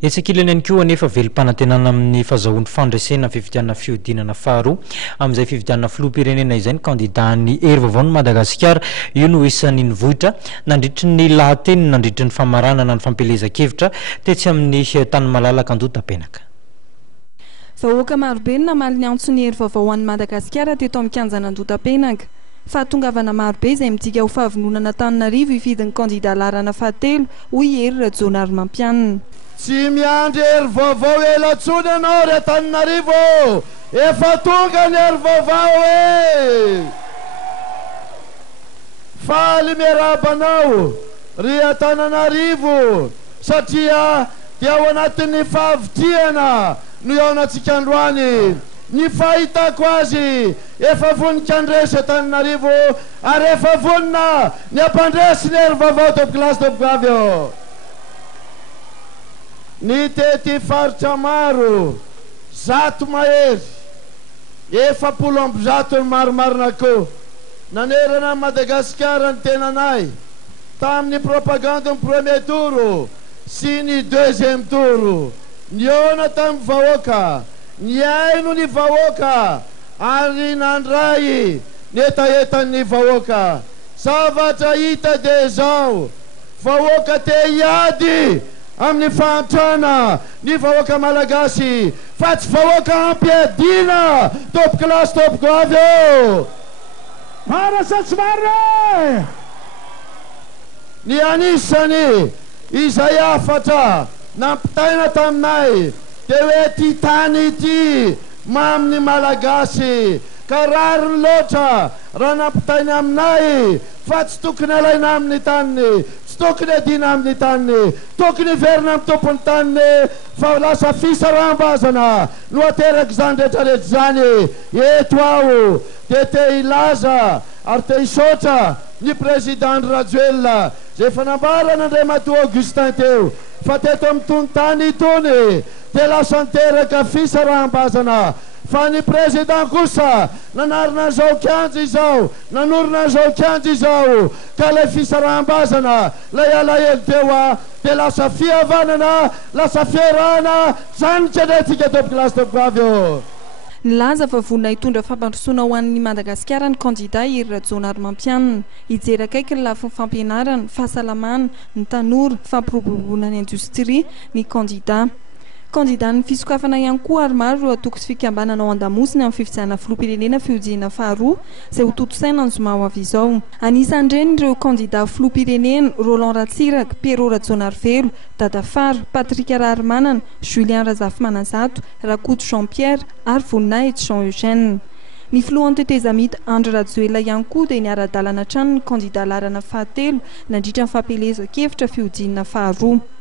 Etsekilany ihany koa anefa velim-panantenana amin'ny fahazahoan'ny fandraisana fividianana fiodinana faharoa amin'izay fividianana filoham-pirenena izay ny kandidany hery vaovao ny Madagasikara io no isan'ny nivohitra nandritry ny lahateny nandritry ny famaranana ny fampelezan-kevitra tetsy amin'ny tany malalaka Andotapenaka. Vahoaka marobe no namaly ny antsony hery vaovao an'i Madagasikara teto amin'ny kianjana Andotapenaka. Fahatongavana marobe izay midika ho fahavononana Antananarivo hifidin'ny kandida Larana fahatelo hoy Hery Rajaonaromampianina. Tsy miandry hery vaovao elatsony ianao ry Antananarivo, efa tonga ny hery vaovao e! Faly miarabanao ry Antananarivo satria dia ao anatin'ny fahavitriana no iaonantsika androany. Ny fahitako azy efa voninka andresy Antananarivo ary efa vonina ny ampandresy ny hery vaovao tompoko lasy tompoko avy eo. Ny tety faritra maro zato mahery efapolo amby zato ny maromarina koa nanerana Madagasikara ny tenanay tamin'ny propagande ny premier tour sy ny deuxième tour. Niona tamin'ny vahoaka, niaino ny vahoaka ary nandray ny etaetan'ny vahoaka. Zavatra hita dia zao, vahoaka te hiady amin'ny fahantrana ny vahoaka malagasy fa tsy vahoaka ampiadina tompoko lasy tompoko avy eo. Marasatsymary ny anisany izay afatra nampitaina taminay dia hoe ty tany ity maminy malagasy ka rariny loatra raha nampitainy aminay fa tsy tokony alaina amin'ny taniny, tsy tokony adina amin'ny taniny, tokony verina amin'ny tompony taniny fa lasa fisaraham-bazana no ateraky zany rehetrarehetra zany eto aho. Dia te hilaza ary te hisotra ny président Rajoelina zay fanambarana Andriamatoa Augustin teo fa teto amin'ny tony tany itony dia lasa niteraka fisaraham-bazana. Fa ny président kosa nanarina zao kianjo izao, nanorina zao kianjo izao ka ilay fisaraham-bazana lay alahelo teo dia lasa fihavanana, lasa fiarahana. Zany tsenetsika tompoko lasy tompoko avy eo. Nilaza fa vonina hitondra fampandrosoana ho an'ny Madagasikara ny kandida Hery Rajaonaromampianina hijery akaiky ny lafiny fampianarana, fahasalamana, ny tanora, fampiroboroboana ny indostria ny kandida. Kandida ny fisokafana ihany koa ary maro ireo atoko sy fikambanana ao an-damosiny amin'ny fifidianana filoham-pirenena fiodiana faharoa izay ho totosaina ny zoma ho avy izao. Anisan'ireny ireo kandida filoham-pirenena Roland Ratsiraka, Pero Rajaonarivelo, Dada Faro, Patrick Rarimanana, Julien Razafy-Manazato, Rakoto Jean-Pierre ary Voninahitra Jean Eugène. Ny filohan'ny tetezamita Andry Rajoelina ihany koa dia niara-dalana hatrany ny kandida Larana fahatelo nandritra ny fampelezan-kevitra fiodiana faharoa.